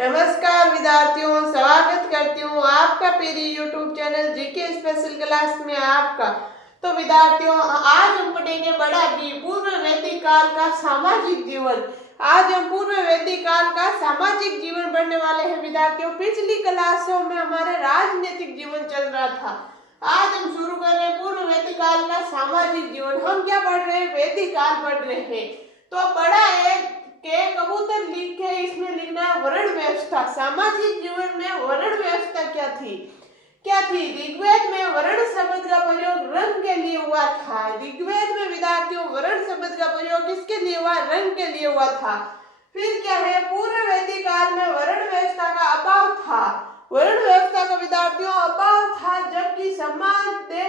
नमस्कार विद्यार्थियों, स्वागत करती हूँ आपका मेरी YouTube channel GK special class में आपका। तो विद्यार्थियों, आज हम पढ़ेंगे बड़ा बी, पूर्व वैदिक काल का सामाजिक जीवन। आज हम पूर्व वैदिक काल का सामाजिक जीवन पढ़ने वाले हैं विद्यार्थियों। पिछली क्लासों में हमारा राजनीतिक जीवन चल रहा था। आज हम शुरू कर रहे हैं पूर्व वैदिक काल का सामाजिक जीवन। हम क्या पढ़ रहे हैं? वैदिक काल पढ़ रहे हैं। तो बड़ा एक के कबूतर लिखे, इसमें लिखना है वर्ण व्यवस्था। सामाजिक जीवन में वर्ण व्यवस्था क्या थी? ऋग्वेद में वर्ण शब्द का प्रयोग रंग के लिए हुआ था। ऋग्वेद में विद्यार्थियों वर्ण शब्द का प्रयोग किसके लिए हुआ? रंग के लिए हुआ था। फिर क्या है? पूर्व वैदिक काल में वर्ण व्यवस्था का अभाव था। वर्ण व्यवस्था का विद्यार्थियों अभाव था, जबकि समान दे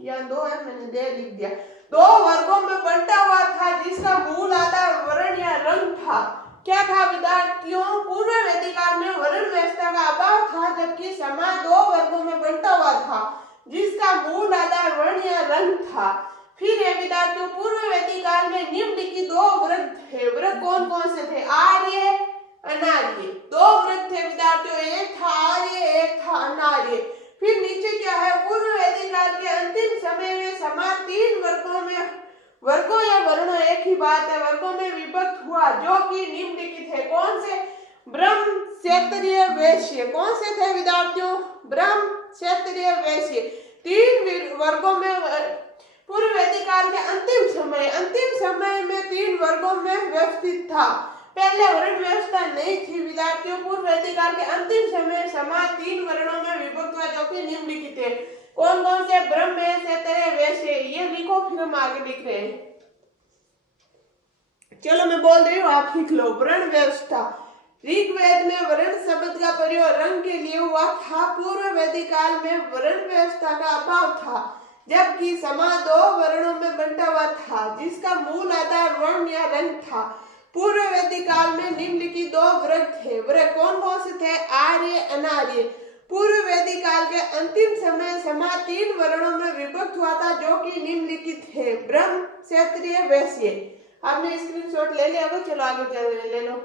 या दो है, मैंने दे लिख दिया, दो वर्गों में बंटा हुआ था, जिसका मूल आधार वर्ण या रंग था। क्या था विद्यार्थियों? पूर्व वैदिक काल में वर्ण व्यवस्था का अभाव था, जबकि समाज दो वर्गों में बंटा हुआ था, जिसका मूल आधार वर्ण या रंग था। फिर है विद्यार्थियों, पूर्व वैदिक काल में निम्नलिखित दो वर्ग थे। वर्ग कौन कौन से थे? आर्य, अनार्य। दो वर्ग थे विद्यार्थियों, एक था आर्य, एक था अनार्य। फिर नीचे क्या है? पूर्व वैदिक काल के अंतिम समय में समाज तीन वर्गों या वर्णों, एक ही बात है, वर्गों में विभक्त हुआ, जो कि निम्नलिखित है। कौन से? ब्रह्म, क्षत्रिय, वैश्य। कौन से थे विद्यार्थियों? ब्रह्म, क्षत्रिय, वैश्य। तीन वर्गों में पूर्व वैदिक काल के अंतिम समय में तीन वर्गों में व्यवस्थित था। पहले वर्ण व्यवस्था नहीं थी विद्यार्थियों। पूर्व वैदिक काल के अंतिम समय समाज तीन वर्णों में विभक्त हुआ, जो कि निम्नलिखित है। कौन कौन से? ब्रह्म, क्षत्रिय, वैश्य। ये लिखो, फिर हम आगे लिख रहे हैं। चलो मैं बोल रही हूँ, आप लिख लो। वर्ण व्यवस्था। ऋग्वेद में वर्ण शब्द का प्रयोग रंग के लिए हुआ था। पूर्व वैदिक काल में वर्ण व्यवस्था का अभाव था, जबकि समाज दो वर्णों में बंटा हुआ था, जिसका मूल आधार वर्ण या रंग था। पूर्व वैदिक काल में निम्नलिखित दो वर्ग थे। वर्ग कौन कौन से थे? आर्य, अनार्य। पूर्व वैदिक काल के अंतिम समय समाज तीन वर्णों में विभक्त हुआ था, जो कि निम्नलिखित है: ब्रह्म, क्षत्रिय, वैश्य। आपने स्क्रीनशॉट ले लिया होगा, चलो आगे ले लो।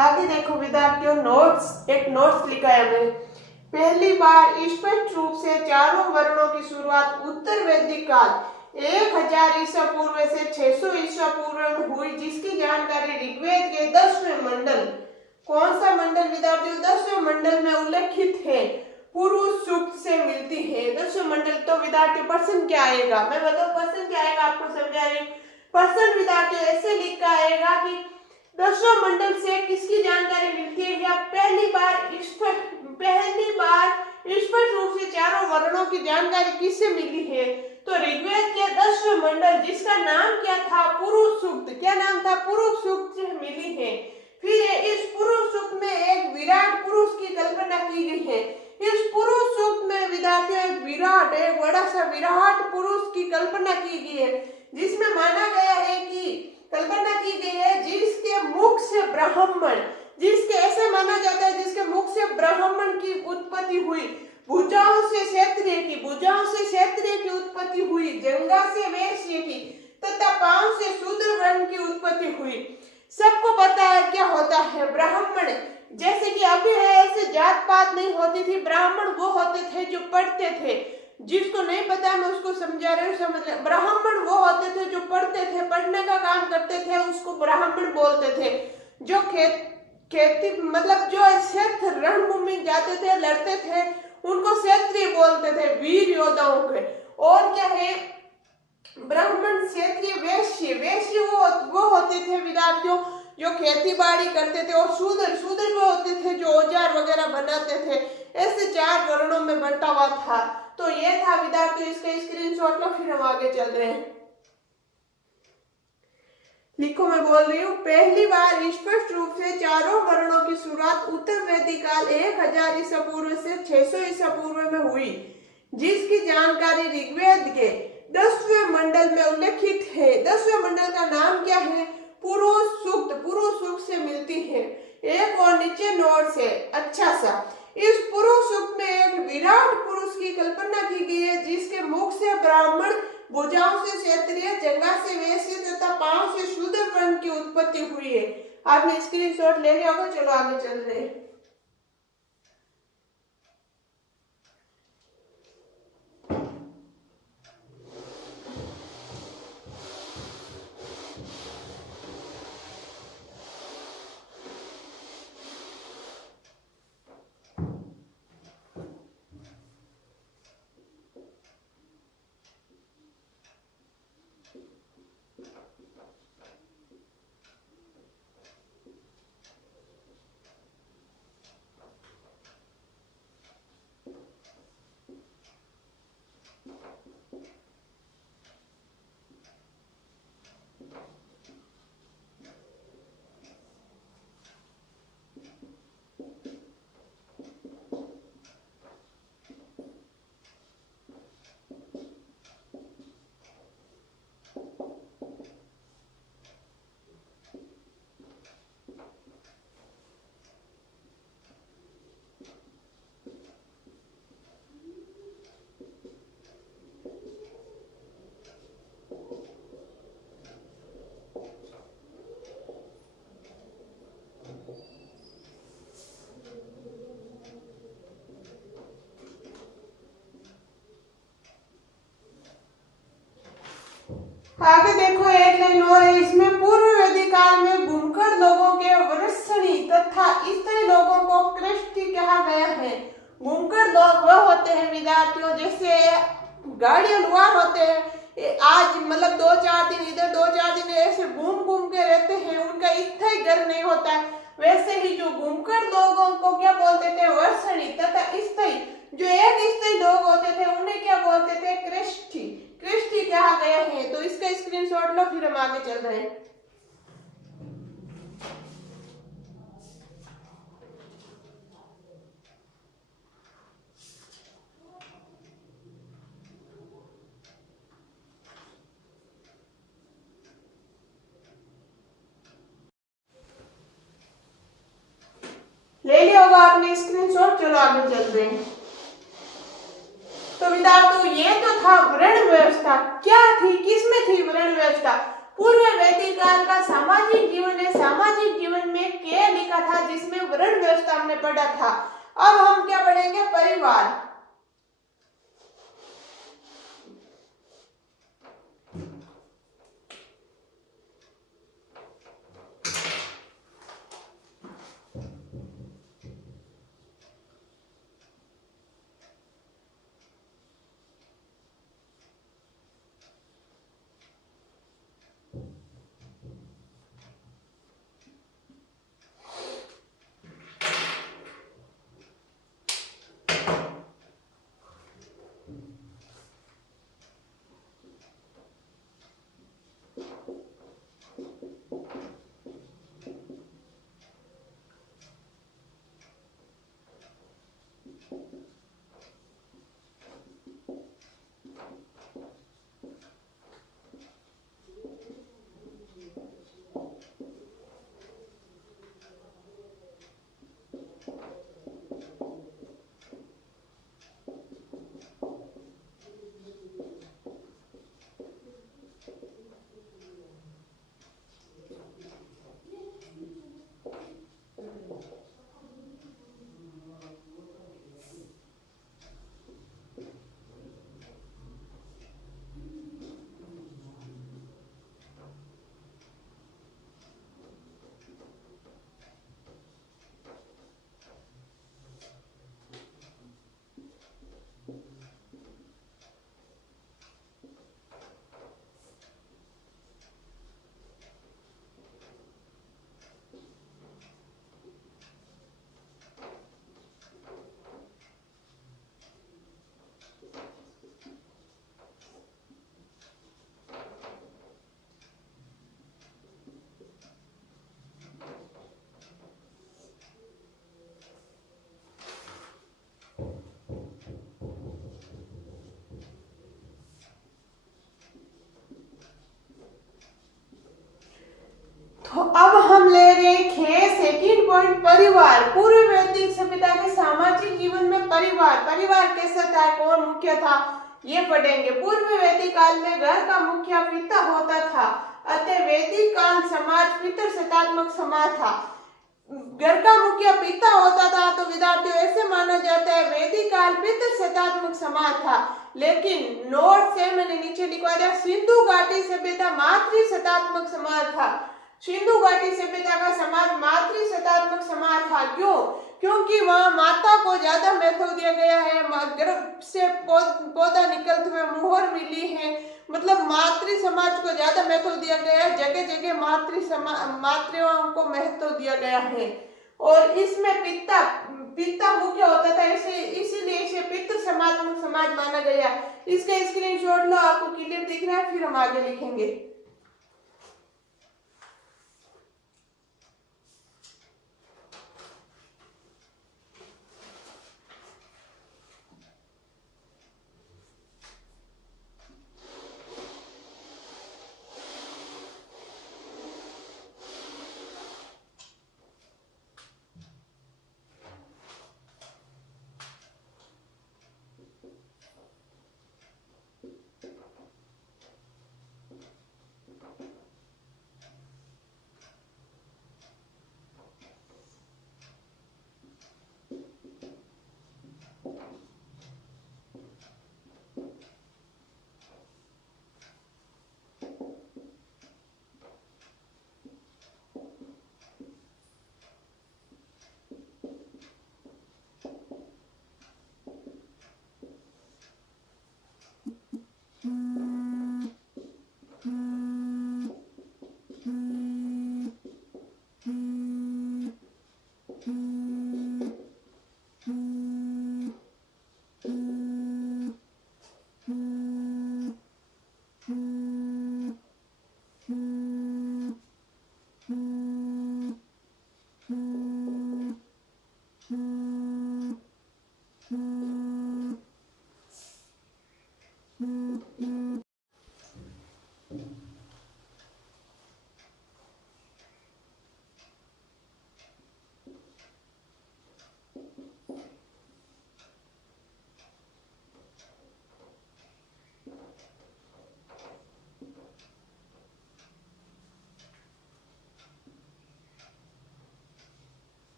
आगे देखो विद्यार्थियों, नोट्स, एक नोट्स लिखा है हमने। पहली बार स्पष्ट रूप से चारों वर्णों की शुरुआत उत्तर वैदिक काल 1000 ईसा पूर्व से 600 ईसा पूर्व में हुई, जिसकी जानकारी ऋग्वेद के 10वें मंडल, कौन सा मंडल विद्यार्थियों, 10वें मंडल में उल्लेखित है पुरुष सूक्त से मिलती है। 10वें मंडल, तो विद्यार्थियों प्रश्न क्या आएगा, मैं बताऊं प्रश्न क्या आएगा, आपको समझा रही हूँ। प्रश्न विद्यार्थियों ऐसे लिखा आएगा कि 10वें मंडल से किसकी जानकारी मिलती है, या पहली बार स्पष्ट रूप से चारों वर्णों की जानकारी किससे मिली है, तो ऋग्वेद के 10वें मंडल, जिसका नाम क्या था, पुरुष सूक्त, क्या नाम था, पुरुष सूक्त से मिली है। फिर इस पुरुष सूक्त में एक विराट पुरुष की कल्पना की गई है। इस पुरुष सूक्त में विद्यार्थियों एक बड़ा सा विराट पुरुष की कल्पना की गई है, जिसमें माना गया है कि कल्पना की गई है जिसके मुख से ब्राह्मण, जिसके ऐसे माना जाता है जिसके मुख से ब्राह्मण की उत्पत्ति हुई, भुजाओं से क्षत्रिय की उत्पत्ति हुई, जंगा से वैश्य की तथा पांव से शूद्र वर्ण की उत्पत्ति हुई। सबको पता है क्या होता है ब्राह्मण, जैसे कि अभी है ऐसे जात पात नहीं होती थी, ब्राह्मण वो होते थे जो पढ़ते थे। जिसको नहीं पता मैं उसको समझा रही हूँ, समझ ले। ब्राह्मण वो होते थे जो पढ़ते थे, पढ़ने का काम करते थे, उसको ब्राह्मण बोलते थे। जो खेती मतलब जो क्षेत्र रणभूमि जाते थे, लड़ते थे, उनको क्षत्रिय बोलते थे, वीर योद्धाओं के। और क्या है ब्राह्मण, क्षत्रिय, वैश्य वो होते थे विद्यार्थियों जो खेती बाड़ी करते थे, और शूद्र वो होते थे जो औजार वगैरह बनाते थे। ऐसे 4 वर्णों में बंटा हुआ था। तो ये था विद्यार्थियों, इसका स्क्रीनशॉट लो, फिर हम आगे चल रहे हैं। लिखो, मैं बोल रही हूँ, पहली बार स्पष्ट रूप से चारों वर्णों की शुरुआत उत्तर वैदिक काल 1000 ईसा पूर्व से 600 ईसा पूर्व में हुई, जिसकी जानकारी ऋग्वेद के 10वें मंडल में उल्लेखित है। 10वें मंडल का नाम क्या है, पुरुष सूक्त से मिलती है। एक और नीचे नोट्स है अच्छा सा। इस पुरुष सूक्त में एक विराट पुरुष की कल्पना की गई है, जिसके मुख से ब्राह्मण, भुजाओं से क्षत्रिय, जंघा से वैश्य तथा पांव से शूद्र वर्ण की उत्पत्ति हुई है। आपने स्क्रीनशॉट ले लिया होगा, चलो आगे चल रहे हैं। आगे देखो, एक लाइन और है इसमें। पूर्व वैदिक काल में भूमकर लोगों के वृषणी तथा स्त्री लोगों को कृष्टि कहा गया है। भूमकर लोग वह होते हैं विद्यार्थियों, जैसे गाड़ी लुहार होते हैं, आज मतलब 2-4 दिन इधर 2-4 दिन ऐसे घूम के रहते हैं, उनका स्थायी घर नहीं होता है। वैसे ही जो भूमकर लोगों को क्या बोलते थे, वर्षणी तथा स्थायी, जो एक स्थायी लोग होते थे उन्हें क्या बोलते थे, कृष्टि कहा गया है। तो इसका स्क्रीनशॉट लो, फिर हम आगे चल रहे हैं। ले लिया होगा आपने स्क्रीनशॉट, चलो आगे चल रहे हैं। तो विद्यार्थियों ये तो था वर्ण व्यवस्था। क्या थी, किसमें थी वर्ण व्यवस्था, पूर्व वैदिक काल का सामाजिक जीवन है। सामाजिक जीवन में क्या लिखा था, जिसमें वर्ण व्यवस्था हमने पढ़ा था। अब हम क्या पढ़ेंगे, परिवार। तो अब हम ले रहे हैं सेकंड पॉइंट, परिवार। पूर्व वैदिक सभ्यता के सामाजिक जीवन में परिवार कैसा था, कौन मुख्य था, ये पढ़ेंगे। पूर्व वैदिक काल में घर का मुखिया पिता होता था, अतः वैदिक काल समाज पितृसत्तात्मक समाज था। घर का मुखिया पिता होता था तो विद्यार्थियों ऐसे माना जाता है वैदिक काल पितृसत्तात्मक समाज था। लेकिन नोट से मैंने नीचे लिखवा दिया, सिंधु घाटी सभ्यता मातृसत्तात्मक समाज था। सिंधु घाटी सभ्यता का समाज मातृसत्तात्मक समाज था। क्यों? क्योंकि वहां माता को ज्यादा महत्व दिया गया है, गर्भ से पौधा निकलते हुए मुहर मिली है, मतलब मातृ समाज को ज्यादा महत्व दिया गया है। जगह जगह मातृओं को महत्व दिया गया है और इसमें पिता मुख्य होता था, इसीलिए इसे पितृ समात्मक समाज माना गया। इसका स्क्रीनशॉट लो, आपको क्लियर दिख रहा है, फिर हम आगे लिखेंगे।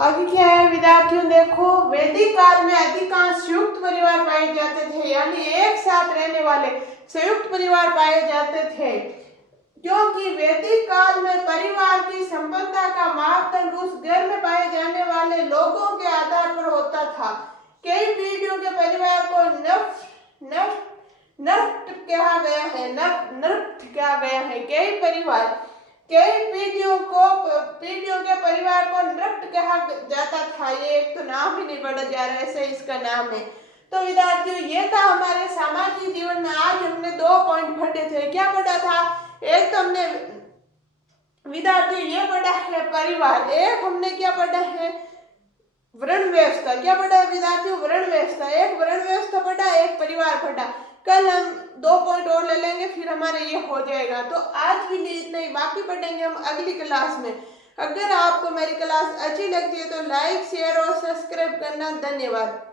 आगे क्या है विद्यार्थियों, देखो वैदिक काल में अधिकांश संयुक्त परिवार पाए जाते थे, यानी एक साथ रहने वाले संयुक्त परिवार पाए जाते थे, क्योंकि वैदिक काल में परिवार की संपन्नता का मापदंड उस घर में पाए जाने वाले लोगों के आधार पर होता था। कई पीढ़ियों के परिवार को नष्ट नष्ट कहा गया है, नष्ट कहा गया है। कई पीढ़ियों के परिवार को नृत्य कहा जाता था। ये एक तो नाम ही नहीं पढ़ा जा रहा है, ऐसे इसका नाम है। तो विद्यार्थियों ये था हमारे सामाजिक जीवन में। आज हमने 2 पॉइंट पढ़े थे। क्या पढ़ा था? एक तो हमने विद्यार्थियों ये पढ़ा है परिवार, एक हमने क्या पढ़ा है वर्ण व्यवस्था। क्या पढ़ा है विद्यार्थियों? वर्ण व्यवस्था। एक वर्ण व्यवस्था पढ़ा, एक परिवार पढ़ा। कल हम 2 पॉइंट और ले लेंगे, फिर हमारा ये हो जाएगा। तो आज के लिए इतना ही, बाकी पढ़ेंगे हम अगली क्लास में। अगर आपको मेरी क्लास अच्छी लगती है तो लाइक, शेयर और सब्सक्राइब करना। धन्यवाद।